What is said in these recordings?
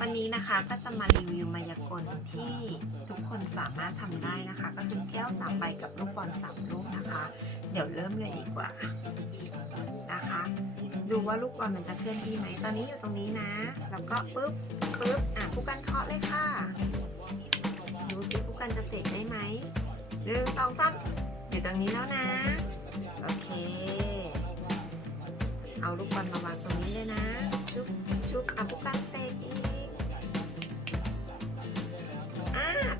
วันนี้นะคะก็จะมารีวิวมายากลที่ทุกคนสามารถทำได้นะคะ ก็คือแก้วสามใบกับลูกบอลสามลูกนะคะ เดี๋ยวเริ่มเลยดีกว่านะคะ ดูว่าลูกบอลมันจะเคลื่อนที่ไหมตอนนี้อยู่ตรงนี้นะ แล้วก็ปึ๊บปึ๊บอะผู้กันเคาะเลยค่ะดูสิผู้กันจะเสร็จได้ไหมหนึ่งสองสามอยู่ตรงนี้แล้วนะ โอเค เอาลูกบอลมาวางตรงนี้เลยนะชุบชุบอะผู้กันเสกอีก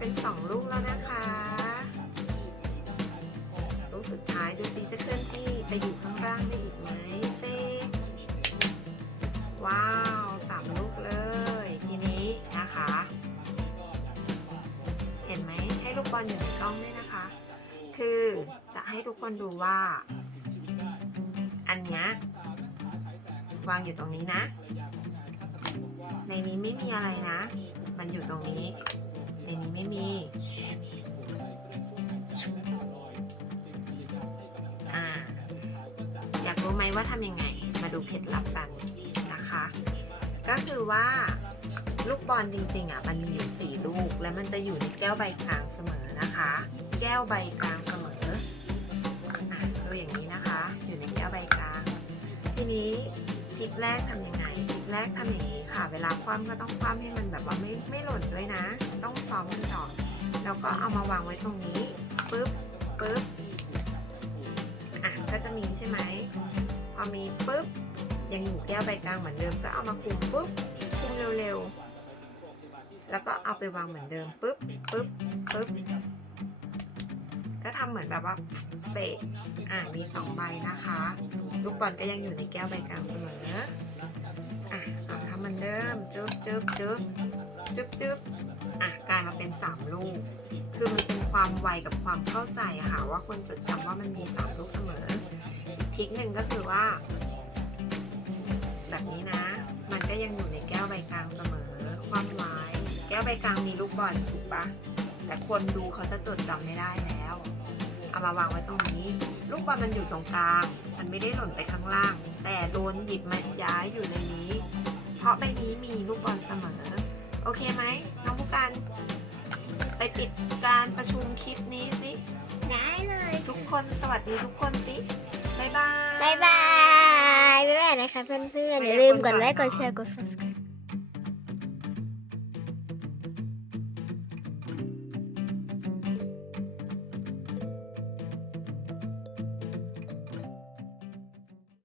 เป็นสองลูกแล้วนะคะ ลูกสุดท้ายดูสิจะเคลื่อนที่ไปอยู่ข้างล่างได้อีกไหมเซว้าวสามลูกเลย ทีนี้นะคะ เห็นไหมให้ลูกบอลอยู่ในกล้องด้วยนะคะ คือจะให้ทุกคนดูว่า อันเนี้ยวางอยู่ตรงนี้นะ ในนี้ไม่มีอะไรนะ มันอยู่ตรงนี้ ในนี้ไม่มีอ่าอยากรู้ไหมว่าทำยังไง มาดูเคล็ดลับกันนะคะ ก็คือว่าลูกบอลจริงๆอะมันมีอยู่สี่ลูก และมันจะอยู่ในแก้วใบกลางเสมอนะคะ แก้วใบกลางเสมออะดูอย่างนี้นะคะ อยู่ในแก้วใบกลาง ทีนี้ทริปแรกทำยังไง แรกทำอย่างนี้ค่ะ เวลาคว่ำก็ต้องคว่ำให้มันแบบว่าไม่ไม่หล่นด้วยนะ ต้องซ้อมกันก่อนแล้วก็เอามาวางไว้ตรงนี้ปึ๊บปึ๊บอะก็จะมีใช่ไหมพอมีปึ๊บยังอยู่แก้วใบกลางเหมือนเดิมก็เอามาคุมปุ๊บคุมเร็วๆแล้วก็เอาไปวางเหมือนเดิมปึ๊บปึ๊บปึ๊บก็ทำเหมือนแบบว่าเศษอะมีสองใบนะคะ ลูกบอลก็ยังอยู่ในแก้วใบกลางเสมอ เอาทำเหมันเดิมจึ๊บจึ๊บจึ๊บจึ๊บจึ๊บอะกลายมาเป็นสามลูก คือมันเป็นความไวกับความเข้าใจอะค่ะ ว่าคนจดจำว่ามันมีสามลูกเสมอ อีกทริคหนึ่งก็คือว่า แบบนี้นะ มันก็ยังอยู่ในแก้วใบกลางเสมอ ความไว้แก้วใบกลางมีลูกบอลถูกปะแต่คนดูเขาจะจดจำไม่ได้แล้ว เอามาวางไว้ตรงนี้ ลูกบอลมันอยู่ตรงกลาง มันไม่ได้หล่นไปข้างล่าง แต่โดนหยิบมาย้ายอยู่ในนี้ นี้มีลูกบอลเสมอ โอเคไหมน้องผู้กันไปปิดการประชุมคลิปนี้สิได้เลย ทุกคนสวัสดีทุกคนสิบ๊ายบายบายบาย บ๊ายบายนะคะเพื่อนๆ อย่าลืมกดไลค์ กดแชร์ กด subscribe